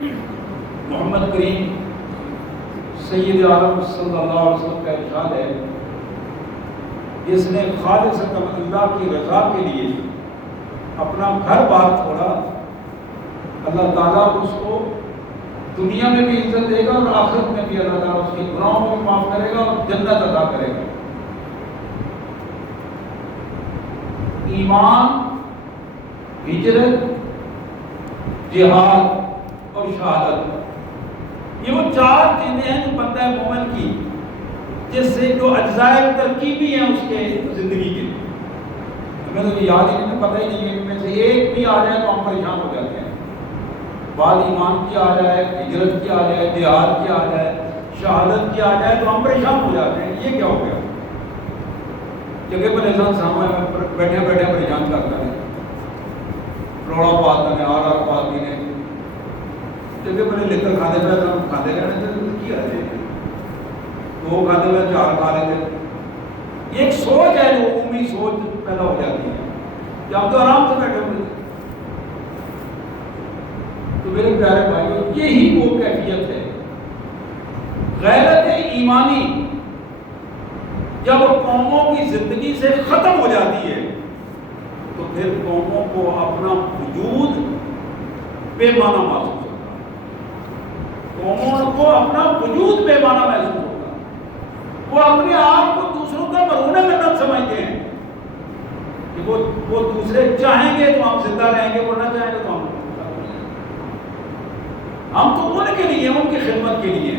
محمد کریم سید عالم صلی اللہ علیہ وسلم کا ارشاد ہے، جس نے خالص اللہ کی رضا کے لیے اپنا گھر بار چھوڑا، اللہ تعالیٰ اس کو دنیا میں بھی عزت دے گا اور آخرت میں بھی اللہ تعالیٰ اس کے گناہوں کو بھی معاف کرے گا اور جنت عطا کرے گا۔ ایمان، ہجرت، جہاد اور شہادت، یہ وہ چار چیزیں ہیں جو بندہ مومن کی، جس سے جو اجزائے ترکیبی ہیں اس کے زندگی کے، ہمیں تو یاد ہی نہیں، پتہ ہی نہیں ہے، ان میں سے ایک بھی آ جائے تو ہم پریشان ہو جاتے ہیں۔ بعد ایمان کی آ جائے، ہجرت کی آ جائے، جہاد کی آ جائے، شہادت کی آ جائے تو ہم پریشان ہو جاتے ہیں، یہ کیا ہو گیا؟ جگہ پر انسان سامنے بیٹھے بیٹھے پریشان کرتا ہے، روڑا پاتا ہے، آر پاتی ہے، جگہ پر لے کر کھاتے پہ ہم کھاتے رہنے سے کیا ہے، دو کھاتے پہ چار کھا لیتے، یہ ایک سوچ ہے جو عمومی سوچ پیدا ہو جاتی ہے کہ آپ تو آرام سے بیٹھے ہوئے۔ تو میرے پیارے بھائیوں، یہی وہ کیفیت ہے غیرت ایمانی، جب قوموں کی زندگی سے ختم ہو جاتی ہے تو پھر قوموں کو اپنا وجود بے معنی محسوس ہوتا ہے، قوموں کو اپنا وجود بے معنی محسوس ہوتا ہے، وہ اپنے آپ کو دوسروں کا مرہون منت سمجھتے ہیں کہ وہ دوسرے چاہیں گے تو ہم زندہ رہیں گے، وہ نہ چاہیں گے تو ہم تو ان کے لیے، ان کی خدمت کے لیے۔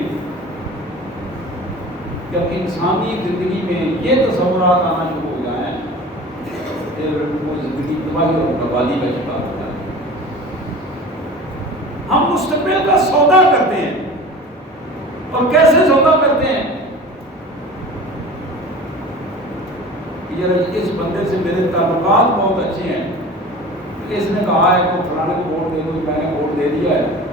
جب انسانی زندگی میں یہ تصورات آنا شروع ہو جائیں پھر وہ زندگی تباہی اور بربادی کا شکار ہو جاتی ہے۔ ہم مستقبل کا سودا کرتے ہیں، اور کیسے سودا کرتے ہیں؟ اس بندے سے میرے تعلقات بہت اچھے ہیں، اس نے کہا ہے کہ فلانے کو ووٹ دے دو، میں نے ووٹ دے دیا ہے،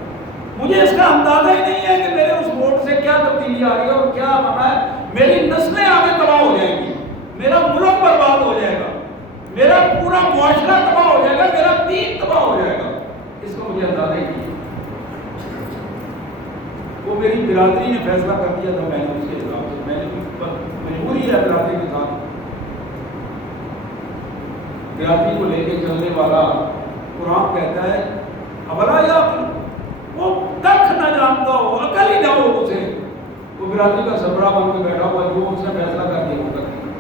مجھے اس کا اندازہ ہی نہیں ہے کہ میرے اس ووٹ سے کیا تبدیلی آ رہی ہے اور کیا بنا ہے۔ میری نسلیں آگے تباہ ہو جائیں گی، میرا ملک برباد ہو جائے گا، میرا پورا معاشرہ تباہ ہو جائے گا، میرا دین تباہ ہو جائے گا، اس کا مجھے اندازہ ہی نہیں ہے۔ وہ میری برادری نے فیصلہ کر دیا تھا، میں نے اس کے حساب سے، میں نے مجبوری ہے برادری کے ساتھ، برادری کو لے کے چلنے والا قرآن کہتا ہے اولا یا وہ تک نہ جانتا ہو، عقل ہی نہ ہو اسے، وہ برادری کا سربراہ بن کے بیٹھا ہوا، جو اس نے فیصلہ کر دیا وہ کر دیا۔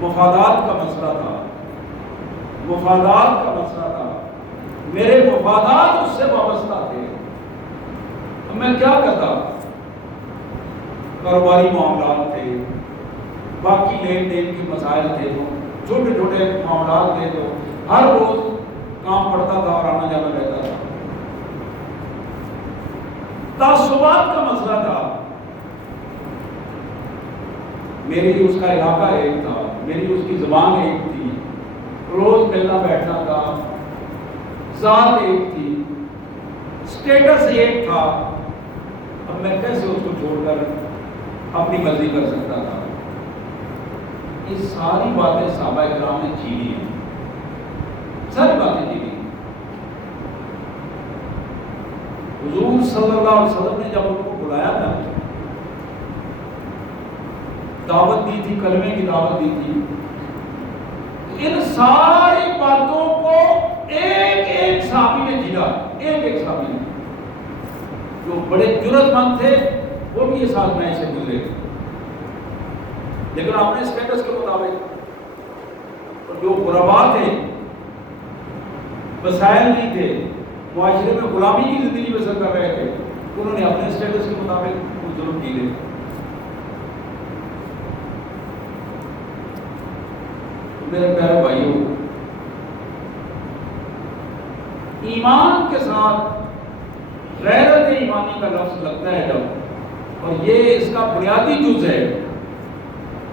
مفادات کا مسئلہ تھا، مفادات کا مسئلہ تھا، میرے مفادات اس سے وابستہ تھے، اب میں کیا کرتا؟ کاروباری معاملات تھے، باقی لین دین کے مسائل تھے، جو چھوٹے چھوٹے معاملات تھے جو ہر روز کام پڑتا تھا اور آنا جانا رہتا تھا۔ تعصبات کا مسئلہ تھا، میری اس کا علاقہ ایک تھا، میری اس کی زبان ایک تھی، روز ملنا بیٹھنا تھا، ذات ایک تھی، اسٹیٹس ایک تھا، اب میں کیسے اس کو چھوڑ کر اپنی مرضی کر سکتا تھا؟ یہ ساری باتیں صحابہ کرام نے جھیلی ہیں، ساری باتیں جھیلی ہیں۔ حضور صلی اللہ علیہ وسلم نے جب ان کو بلایا تھا، دعوت دی تھی، کلمے کی دعوت دی تھی، ان ساری باتوں کو ایک ایک صحابی نے جھیلا، ایک ایک صحابی نے، جو بڑے جرأت مند تھے وہ بھی یہ آزمائش سے گزرے، لیکن اپنے اسٹیٹس کے مطابق، اور جو غربا تھے، وسائل نہیں تھے، معاشرے میں غلامی کی زندگی بسر کر رہے تھے، انہوں نے اپنے اسٹیٹس کے مطابق وہ ظلم کیے۔ میرے پیارے بھائیوں، ایمان کے ساتھ غیرت ایمانی کا لفظ لگتا ہے جب، اور یہ اس کا بنیادی جز ہے،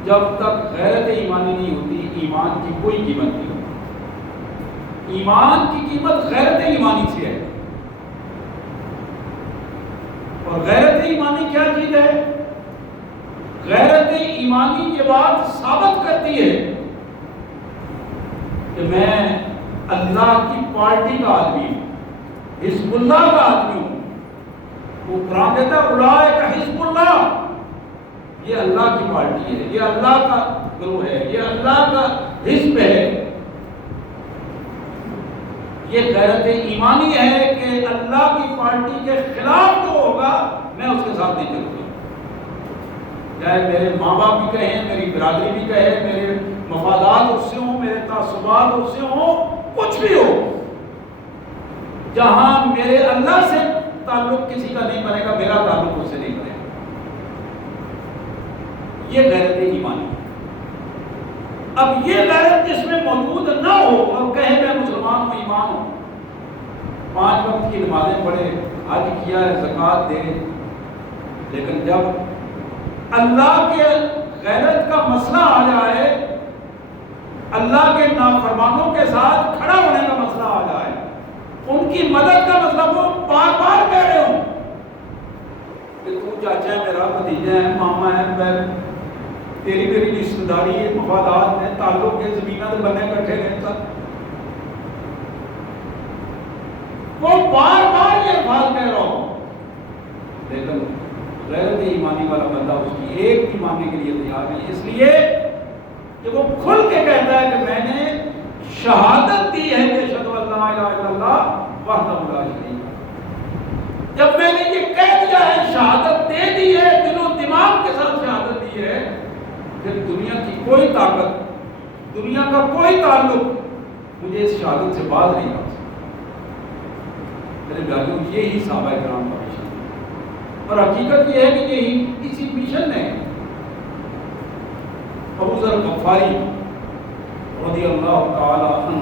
جب تک غیرت ایمانی نہیں ہوتی ایمان کی کوئی قیمت نہیں ہوتی۔ ایمان کی قیمت غیرت ایمانی سے ہے، اور غیرت ایمانی کیا چیز ہے؟ غیرت ایمانی یہ بات ثابت کرتی ہے کہ میں اللہ کی پارٹی کا آدمی ہوں، حزب اللہ کا آدمی ہوں. وہ قرآن کہتا ہے اولئک حزب اللہ، یہ اللہ کی پارٹی ہے، یہ اللہ کا گروہ ہے، یہ اللہ کا حزب ہے. یہ غیرت ایمانی ہے کہ اللہ کی پارٹی کے خلاف جو ہوگا میں اس کے ساتھ نہیں چلوں گا، چاہے میرے ماں باپ بھی کہیں، میری برادری بھی کہے، میرے مفادات اس سے ہوں، میرے تعصبات اس سے ہوں، کچھ بھی ہو. جہاں میرے اللہ سے تعلق کسی کا نہیں بنے گا، میرا تعلق اس سے نہیں بنے گا. یہ غیرت ایمانی. اب یہ غیرت جس میں موجود نہ ہو اور کہے میں مسلمان ہوں، ایمان ہوں، 5 وقت کی نمازیں پڑھے، حج کیا ہے، زکوٰۃ دے، لیکن جب اللہ کے غیرت کا مسئلہ آ جائے، اللہ کے نافرمانوں کے ساتھ کھڑا ہونے کا مسئلہ آ جائے، ان کی مدد کا مسئلہ، وہ بار بار کہہ رہے ہوں کہ تو چاچا ہے میرا، بھتیجا ہے، ماما ہے، میں تیری میری رشتہ داری ہے، مفادات ہیں، تعلق ہے، زمینہ دے بننے کٹھے گئے تھا. وہ بار بار یہ الفاظ کہہ رہا ہوں، لیکن غیرت ایمانی والا بندہ اس کی ایک بھی ماننے کے لیے تیار نہیں، اس لیے کہ وہ کھل کے کہتا ہے کہ میں نے شہادت دی ہے کہ اشہد ان لا الہ الا اللہ وحدہ لا شریک لہ. جب میں نے یہ کہہ دیا ہے، شہادت دے دی ہے، دل و دماغ کے ساتھ شہادت دی ہے، پھر دنیا کی کوئی طاقت، دنیا کا کوئی تعلق مجھے اس شہادت سے باز نہیں کر سکتا. میرے بھائیوں، یہی صحابہ کرام کا مشن ہے، اور حقیقت یہ ہے کہ یہی اسی مشن نے ابو ذر غفاری رضی اللہ تعالی عنہ،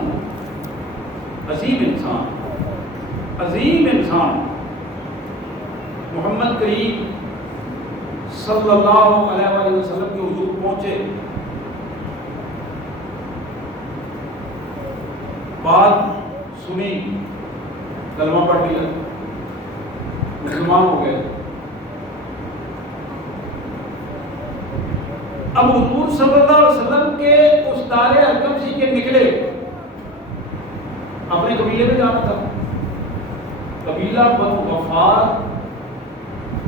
عظیم انسان، محمد کریم صلی اللہ علیہ وآلہ وسلم کے حضور پہنچے، بات سنی، کلمہ پڑھ لیا، مسلمان ہو گئے. اب حضور صلی اللہ علیہ وسلم کے اس دار ارقم سے کے نکلے، اپنے قبیلے میں جانا تھا. قبیلہ بنو غفار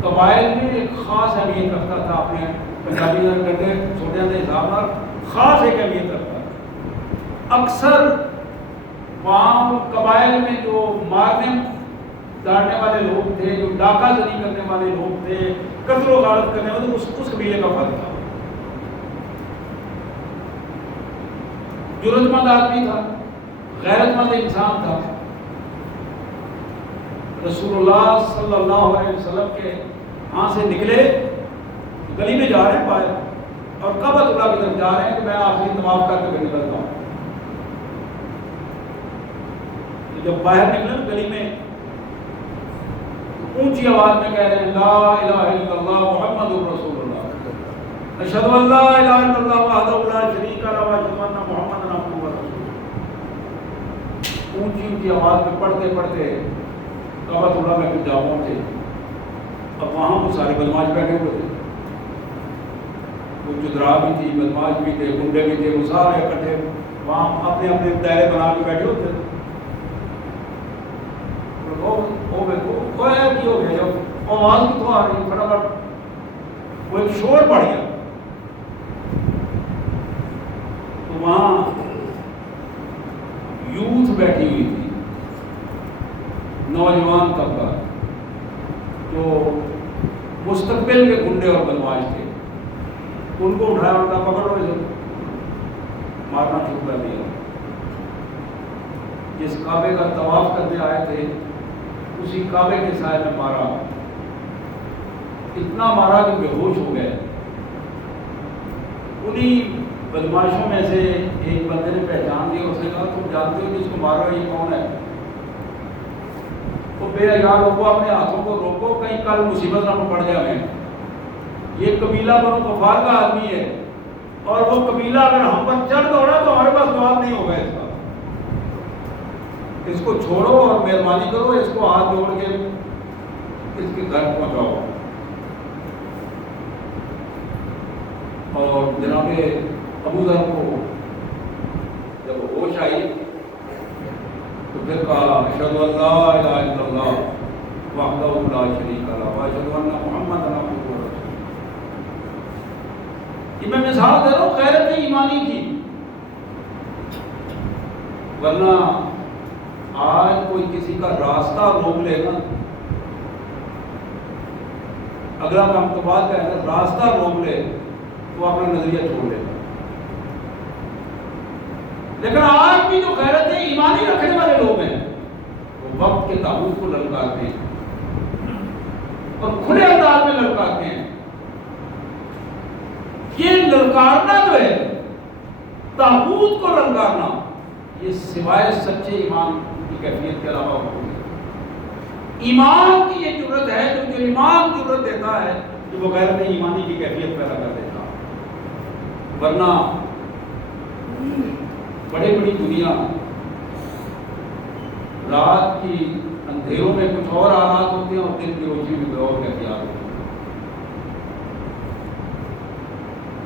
قبائل میں ایک خاص اہمیت رکھتا تھا، اپنے پنجابی کرتے چھوٹے کے حساب سے خاص ایک اہمیت رکھتا تھا. اکثر وہاں قبائل میں جو مارنے داڑنے والے لوگ تھے، جو ڈاکہ زنی کرنے والے لوگ تھے، قتل و غارت کرنے والے، اس قبیلے کا فرد تھا. جرأت مند آدمی تھا، غیرت مند انسان تھا. رسول اللہ صلی اللہ علیہ وسلم کے ہاں سے نکلے، گلی میں جا رہے ہیں باہر، اور کعبۃ اللہ کی طرف جا رہے ہیں کہ میں آخری طواف کر کے نکلتا ہوں. تو جب باہر نکلے گلی میں، اونچی آواز میں کہہ رہے ہیں لا الہ الا اللہ محمد رسول اللہ، اشہد ان لا الہ الا اللہ وحدہ لا شریک لہ واشہد ان محمدا عبدہ ورسولہ. اونچی آواز میں پڑھتے پڑھتے کعبۃ اللہ میں جا پہنچے. اب وہاں وہ سارے بدماش بیٹھے ہوئے تھے، وہ چدرا بھی تھی، بدماش بھی تھے، گنڈے بھی تھے، وہ سارے اکٹھے وہاں اپنے اپنے دائرے بنا کے بیٹھے ہوتے تھے. آواز بھی تو آ رہی ہے، فٹافٹ وہ ایک شور پڑ گیا. تو وہاں یوتھ بیٹھی ہوئی تھی، نوجوان طبقہ، جو مستقبل کے گنڈے اور بدماش تھے. ان کو اٹھایا، ان کا پکڑو، اسے مارنا شروع کر دیا. جس کعبے کا طواف کرنے آئے تھے اسی کعبے کے سائے میں مارا، اتنا مارا کہ بے ہوش ہو گئے. انہی بدماشوں میں سے ایک بندے نے پہچان دیا، اس نے کہا تم جانتے ہو کہ اس کو مارا یہ کون ہے؟ تو بے حیا لوگوں اپنے ہاتھوں کو روکو، کہیں کل مصیبت نہ پڑ جائے ہمیں. یہ قبیلہ بنو غفار کا آدمی ہے، اور وہ قبیلہ اگر ہم پر چڑھ دوڑا تو ہمارے پاس جواب نہیں ہوگا اس کا. اس کو چھوڑو اور مہربانی کرو، اس کو ہاتھ جوڑ کے اس کے گھر پہنچاؤ. اور جناب ابو ذر کو جب ہوش آئی تو پھر کہا اشہد ان لا الہ الا اللہ وحدہ لا شریک لہ واشہد ان محمدا عبدہ ورسولہ. یہ میں مثال دے رہا ہوں غیرت ایمانی کی. ورنہ آج کوئی کسی کا راستہ روک لے گا، اگلا کام تو بات ہے نا، راستہ روک لے تو اپنا نظریہ چھوڑ لے گا. لیکن آج بھی جو غیرت ایمانی رکھنے والے لوگ ہیں وہ وقت کے تابوت کو للکارتے ہیں اور کھلے انداز میں للکارتے ہیں. یہ للکارنا جو ہے، تابوت کو للکارنا، یہ سوائے سچے ایمان کی کیفیت کے علاوہ کوئی نہیں. ایمان کی یہ جرت ہے جو ایمان جرت دیتا ہے کہ وہ غیرت ایمانی کی کیفیت پیدا کر دیتا. ورنہ بڑی بڑی دنیا رات کی اندھیروں میں کچھ اور حالات ہوتے ہیں اور دن کی روشنی میں کوئی اور کیفیات ہوتی ہے.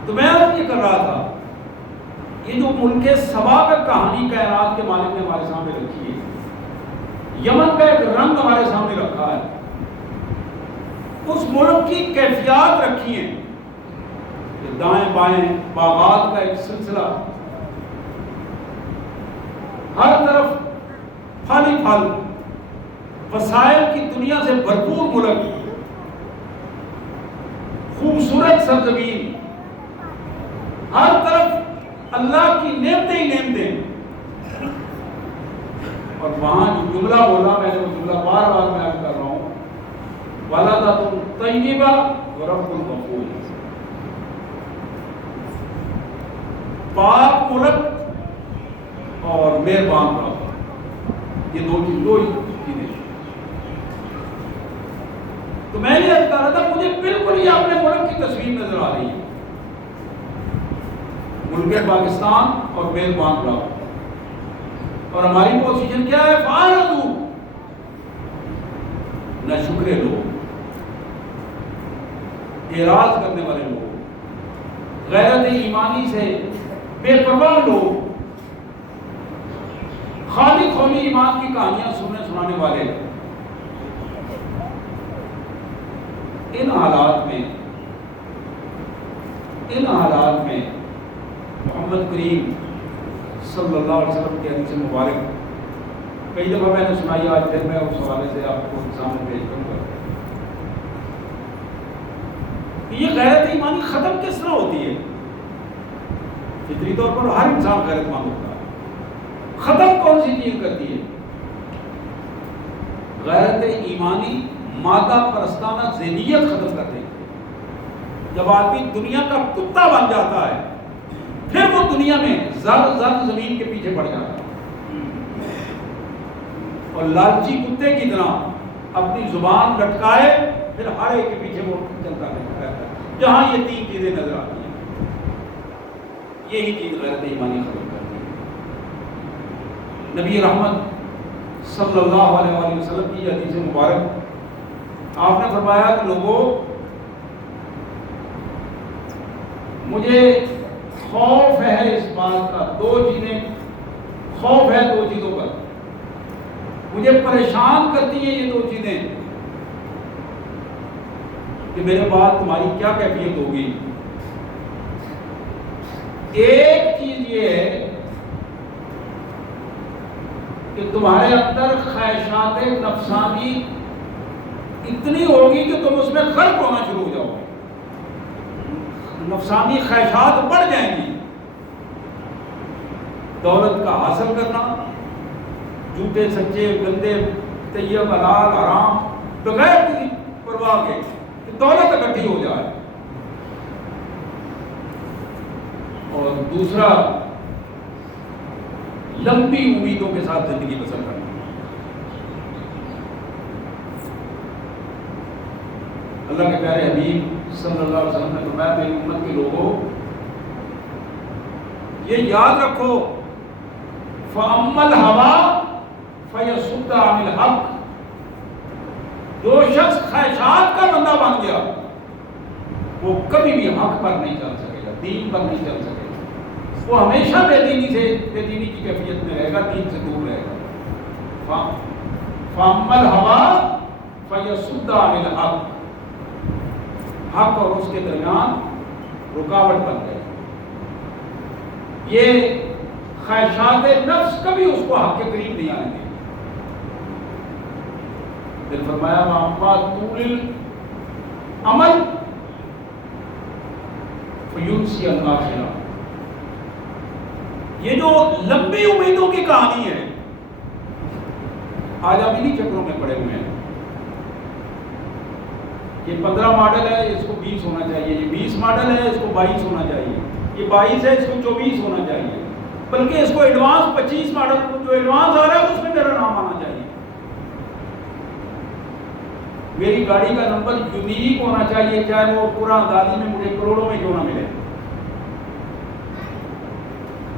تو میں عرض یہ کر رہا تھا، یہ جو ملک سبا کا کہانی کائنات کے مالک نے ہمارے سامنے رکھی ہے، یمن کا ایک رنگ ہمارے سامنے رکھا ہے، اس ملک کی کیفیات رکھی ہیں، دائیں بائیں باغات کا ایک سلسلہ، ہر طرف پھل ہی پھل، وسائل کی دنیا سے بھرپور ملک، خوبصورت سرزمین، ہر طرف اللہ کی نعمتیں ہی نعمتیں. اور وہاں جو جملہ بولا، میں نے وہ جملہ بار بار میں کر رہا ہوں، بلدۃ طیبہ ورب غفور. پاک ملک اور مہربان رب، یہ دو چیزیں. تو میں یہ کہہ رہا تھا، مجھے بالکل یہ اپنے ملک کی تصویر نظر آ رہی ہے، ملک پاکستان اور مہربان رب. اور ہماری پوزیشن کیا ہے؟ فارغ نہ شکرے لوگ، اعراض کرنے والے لوگ، غیرت ایمانی سے بے پرواہ لوگ، خالی خولی ایمان کی کہانیاں سنانے والے. ان حالات میں محمد کریم صلی اللہ علیہ وسلم کی حدیث مبارک کئی دفعہ میں نے سنائی، آج پھر میں اس حوالے سے آپ کو سامنے پیش کروں گا. یہ غیرت ایمانی ختم کس طرح ہوتی ہے؟ فطری طور پر ہر انسان غیرت مند ہوتا ہے. ختم کون سی چیز کرتی ہے؟ غیرت ایمانی مادہ پرستانہ ذہنیت ختم کر دیتی ہے. جب آدمی دنیا کا کتا بن جاتا ہے، پھر وہ دنیا میں زر زمین کے پیچھے پڑ جاتا ہے اور لالچی کتے کی طرح اپنی زبان لٹکائے پھر ہر ایک کے پیچھے وہ چلتا رہتا ہے. جہاں یہ تین چیزیں نظر آتی ہیں، یہی چیز غیرت ایمانی ختم کرتی ہے. نبی رحمت صلی اللہ علیہ وسلم کی حدیث مبارک، آپ نے فرمایا کہ لوگوں، مجھے خوف ہے اس بات کا، دو چیزیں، خوف ہے دو چیزوں پر، مجھے پریشان کرتی ہیں یہ دو چیزیں کہ میرے بعد تمہاری کیا کیفیت ہوگی. ایک چیز یہ ہے کہ تمہارے اندر خواہشات نفسانی اتنی ہوگی کہ تم اس میں غرق ہونا شروع ہو جاؤ گے. نفسانی خواہشات بڑھ جائیں گی. دولت کا حاصل کرنا، جھوٹے سچے گندے طیب حلال حرام بغیر کسی پرواہ کے کہ دولت اکٹھی ہو جائے. اور دوسرا، لمبی امیدوں کے ساتھ زندگی بسر کرنا. اللہ کے پیارے حبیب صلی اللہ علیہ وسلم نے فرمایا، میری امت کے لوگوں، یہ یاد رکھو، فَأَمَّا الْهَوَىٰ فَيَصُدَّ عَنِ الْحَقِّ. جو شخص خواہشات کا بندہ بن گیا وہ کبھی بھی حق پر نہیں چل سکے گا، دین پر نہیں چل سکے گا. وہ ہمیشہ بے دینی کی کیفیت میں رہے گا، دین سے دور رہے گا. فَأَمَّا الْهَوَىٰ فَيَصُدَّ عَنِ الْحَقِّ، حق اور اس کے درمیان رکاوٹ بن گئی. یہ خواہشات نفس کبھی اس کو حق کے قریب نہیں آنے گے. پھر فرمایا وَأَمَّا طُولُ الْأَمَلِ فَيُنْسِيَ الْآخِرَةَ. یہ جو لمبی امیدوں کی کہانی ہے، آج ہم انہی چکروں میں پڑے ہوئے ہیں. یہ 15 ماڈل ہے، اس کو 20 ہونا چاہیے. یہ 20 ماڈل ہے، اس کو 22 ہونا چاہیے. یہ 22 ہے، اس کو 24 ہونا چاہیے. بلکہ اس کو ایڈوانس 25 ماڈل جو ایڈوانس آ رہا ہے اس میں میرا نام آنا چاہیے. میری گاڑی کا نمبر یونیک ہونا چاہیے، چاہے وہ پورا اندازی میں مجھے کروڑوں میں کیوں نہ ملے.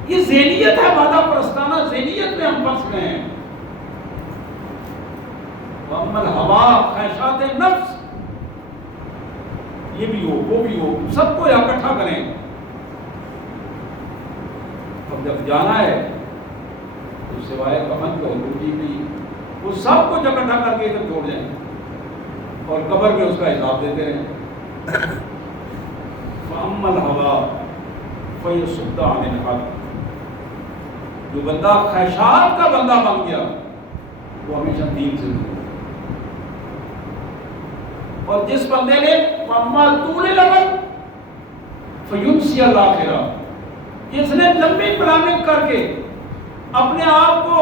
یہ ذہنیت ہے، وعدہ پرستانہ ذہنیت میں ہم پھنس گئے ہیں. وَأَمَّا الْهَوَىٰ خواہشات نفس، یہ بھی ہو وہ بھی ہو، سب کو اکٹھا کریں. اب جب جانا ہے تو سوائے کفن کو روٹی نہیں، وہ سب کو اکٹھا کر کے ادھر چھوڑ جائیں اور قبر میں اس کا حساب دیتے رہیں. فَأَمَّا الْهَوَىٰ فَيَصُدَّ عَنِ الْحَقِّ. جو بندہ خواہشات کا بندہ بن گیا وہ ہمیشہ دین سے دور. اور جس بندے نے وَأَمَّا طُولُ الْأَمَلِ فَيُنْسِيَ الْآخِرَةَ، جس نے لمبی پلاننگ کر کے اپنے آپ کو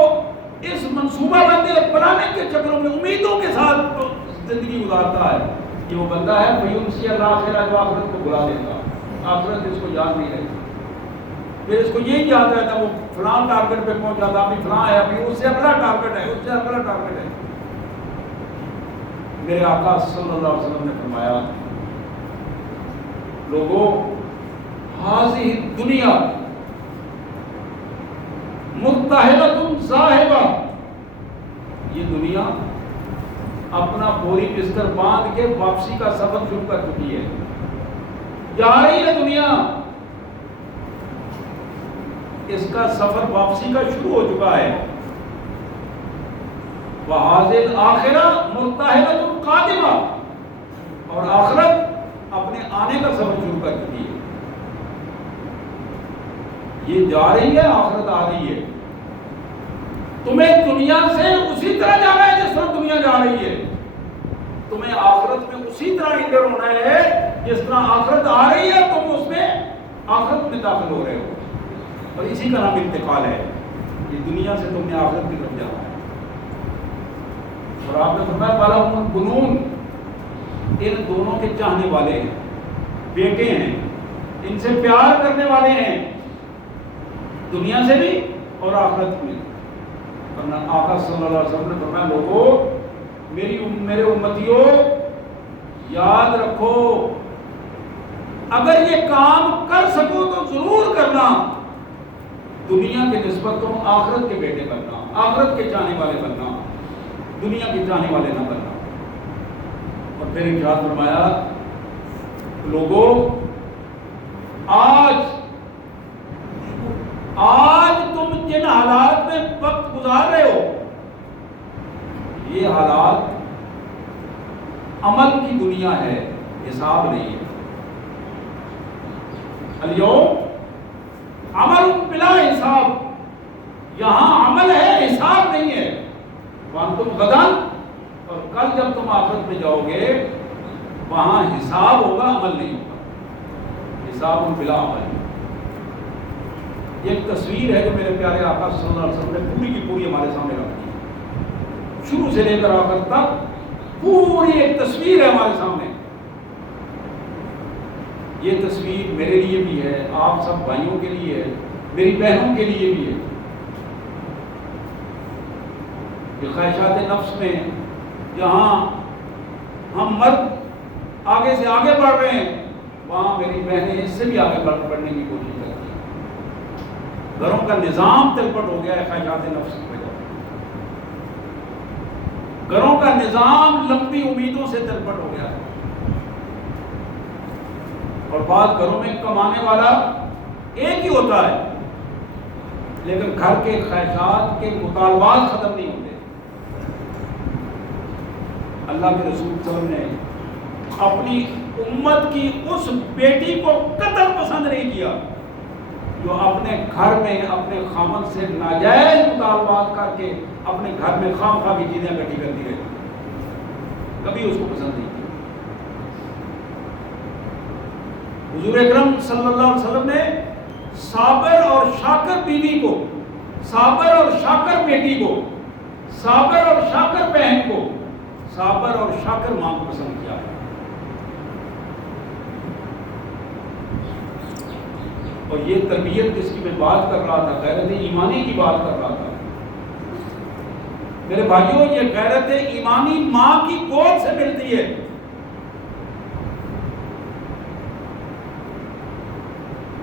اس منصوبہ بندی اور پلاننگ کے چکروں میں امیدوں کے ساتھ زندگی گزارتا ہے، یہ وہ بندہ ہے فَيُنْسِيَ الْآخِرَةَ، جو آخرت کو بلا دیتا. آخرت اس کو یاد نہیں رہتی. پھر اس کو یہی یاد رہتا وہ فلاں ٹارگٹ پہ پہنچا تھا، ابھی فلاں ہے، ابھی اس سے اگلا ٹارگٹ ہے، اس سے اگلا ٹارگٹ ہے. میرے آقا صلی اللہ علیہ وسلم نے فرمایا لوگوں، ہذہ الدنیا متحدۃ ذاہبہ، یہ دنیا اپنا بوری بستر باندھ کے واپسی کا سفر شروع کر چکی ہے. جا رہی ہے دنیا، اس کا سفر واپسی کا شروع ہو چکا ہے. وَهَذِهِ الْآخِرَةُ مُرْتَحِلَةٌ قَادِمَةٌ، اور آخرت اپنے آنے کا سفر شروع کر چکی ہے. یہ جا رہی ہے، آخرت آ رہی ہے. تمہیں دنیا سے اسی طرح جانا ہے جس طرح دنیا جا رہی ہے. تمہیں آخرت میں اسی طرح انٹر ہونا ہے جس طرح آخرت آ رہی ہے، تم اس میں آخرت میں داخل ہو رہے ہو. اور اسی کا نام انتقال ہے. یہ دنیا سے تم نے آخرت کی طرف جانا ہے. اور آپ نے فرمایا وَلَهُمُ الْبُنُونَ، ان دونوں کے چاہنے والے ہیں، بیٹے ہیں، ان سے پیار کرنے والے ہیں، دنیا سے بھی اور آخرت میں. آقا صلی اللہ علیہ وسلم نے فرمایا لوگوں، میرے امتیوں، یاد رکھو اگر یہ کام کر سکو تو ضرور کرنا. دنیا کے نسبت تم آخرت کے بیٹے بننا، آخرت کے چاہنے والے بننا، دنیا کے چاہنے والے نہ بننا. اور پھر ارشاد فرمایا لوگوں، آج تم جن حالات میں وقت گزار رہے ہو، یہ حالات عمل کی دنیا ہے، حساب نہیں ہے. الیوم عمل بلا حساب، یہاں عمل ہے، حساب نہیں ہے. وانتم غدا، اور کل جب تم آخرت میں جاؤ گے وہاں حساب ہوگا، عمل نہیں ہوگا. حساب بلا عمل. یہ ایک تصویر ہے جو میرے پیارے آقا صلی اللہ علیہ وسلم نے پوری کی پوری ہمارے سامنے رکھ دی. شروع سے لے کر آخر تک پوری ایک تصویر ہے ہمارے سامنے. یہ تصویر میرے لیے بھی ہے، آپ سب بھائیوں کے لیے ہے، میری بہنوں کے لیے بھی ہے. یہ خواہشات نفس میں جہاں ہم مرد آگے سے آگے بڑھ رہے ہیں، وہاں میری بہنیں اس سے بھی آگے بڑھنے کی کوشش کرتی ہیں. گھروں کا نظام تلپٹ ہو گیا ہے خواہشات نفس کی وجہ سے. گھروں کا نظام لمبی امیدوں سے تلپٹ ہو گیا ہے. اور بعض گھروں میں کمانے والا ایک ہی ہوتا ہے، لیکن گھر کے خواہشات کے مطالبات ختم نہیں ہوتے. اللہ کے رسول صلی اللہ علیہ وسلم نے اپنی امت کی اس بیٹی کو قطعاً پسند نہیں کیا جو اپنے گھر میں اپنے خامن سے ناجائز مطالبات کر کے اپنے گھر میں خام خواہ کی چیزیں اکٹھی کرتی رہی. کبھی اس کو پسند نہیں کیا. حضور اکرم صلی اللہ علیہ وسلم نے صابر اور شاکر بیوی کو، صابر اور شاکر بیٹی کو، صابر اور شاکر بہن کو، صابر اور شاکر ماں کو پسند کیا. اور یہ تربیت جس کی میں بات کر رہا تھا، غیرت ایمانی کی بات کر رہا تھا میرے بھائیوں، یہ غیرت ایمانی ماں کی گود سے ملتی ہے.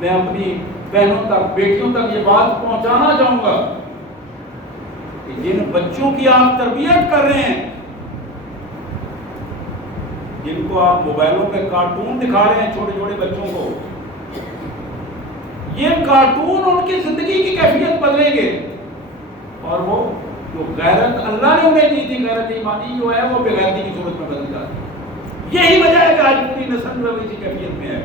میں اپنی بہنوں تک، بیٹیوں تک یہ بات پہنچانا چاہوں گا کہ جن بچوں کی آپ تربیت کر رہے ہیں، جن کو آپ موبائلوں پہ کارٹون دکھا رہے ہیں چھوٹے چھوٹے بچوں کو، یہ کارٹون ان کی زندگی کی کیفیت بدلیں گے. اور وہ جو غیرت اللہ نے انہیں دی تھی، غیرت ایمانی جو ہے، وہ بغیرتی کی صورت میں بدل جاتی ہے. یہی وجہ ہے کہ آج پوری نسل جو اسی کیفیت میں ہے.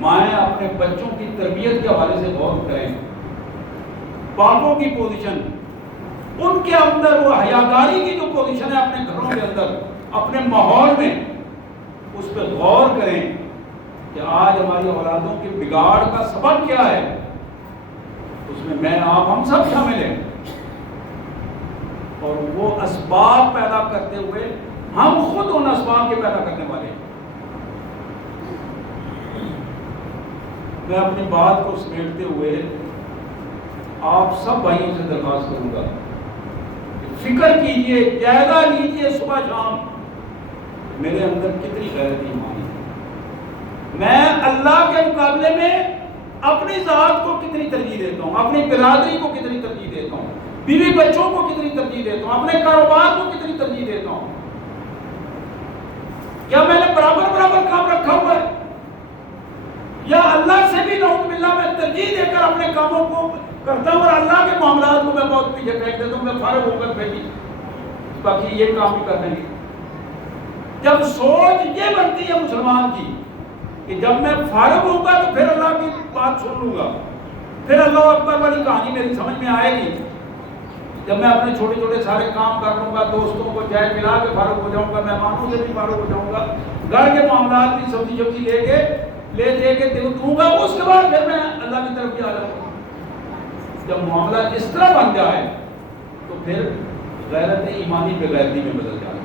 مائیں اپنے بچوں کی تربیت کے حوالے سے غور کریں. باپوں کی پوزیشن، ان کے اندر وہ حیاداری کی جو پوزیشن ہے اپنے گھروں کے اندر، اپنے ماحول میں، اس پہ غور کریں کہ آج ہماری اولادوں کے بگاڑ کا سبب کیا ہے. اس میں آپ ہم سب شامل ہیں. اور وہ اسباب پیدا کرتے ہوئے ہم خود ان اسباب کے پیدا کرنے والے ہیں. میں اپنی بات کو سمیٹتے ہوئے آپ سب بھائیوں سے درخواست کروں گا کہ فکر کیجئے، جائزہ لیجئے صبح شام میرے اندر کتنی غیرت ایمانی ہے. میں اللہ کے مقابلے میں اپنی ذات کو کتنی ترجیح دیتا ہوں، اپنی برادری کو کتنی ترجیح دیتا ہوں، بیوی بچوں کو کتنی ترجیح دیتا ہوں، اپنے کاروبار کو کتنی ترجیح دیتا ہوں. کیا میں نے برابر کام رکھا ہوا ہے، یا اللہ سے بھی نعوذ باللہ میں ترجیح دے کر اپنے کاموں کو کرتا ہوں اور اللہ کے معاملات کو میں بہت پیچھے پھینک دیتا ہوں. میں فارغ ہو کر پھینکی باقی یہ کام بھی کر لیں گے. جب سوچ یہ بنتی ہے مسلمان کی کہ جب میں فارغ ہوں گا تو پھر اللہ کی بات سن لوں گا، پھر اللہ اکبر والی کہانی میری سمجھ میں آئے گی. جب میں اپنے چھوٹے چھوٹے سارے کام کر لوں گا، دوستوں کو چائے پلا کے فارغ ہو جاؤں گا، مہمانوں سے بھی فارغ ہو جاؤں گا، گھر کے معاملات بھی سبزی لے دے کے دوں گا، اس کے بعد پھر میں اللہ کی طرف بھی آ جاؤں گا. جب معاملہ اس طرح بن جائے تو پھر غیرت ایمانی بغیرتی میں بدل جائے.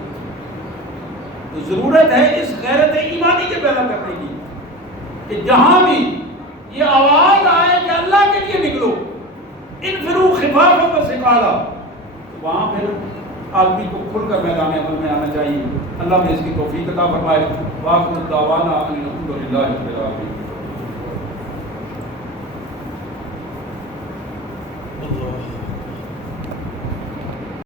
تو ضرورت ہے اس غیرت ایمانی کے پیدا کرنے کی کہ جہاں بھی یہ آواز آئے کہ اللہ کے لیے نکلو، انفروا خفافا وثقالا، تو وہاں پھر آدمی کو کھل کر میدان عمل میں آنا چاہیے. اللہ نے اس کی توفیق عطا فرمائے. وآخر دعوانا ان الحمد للہ رب العالمین. اللہ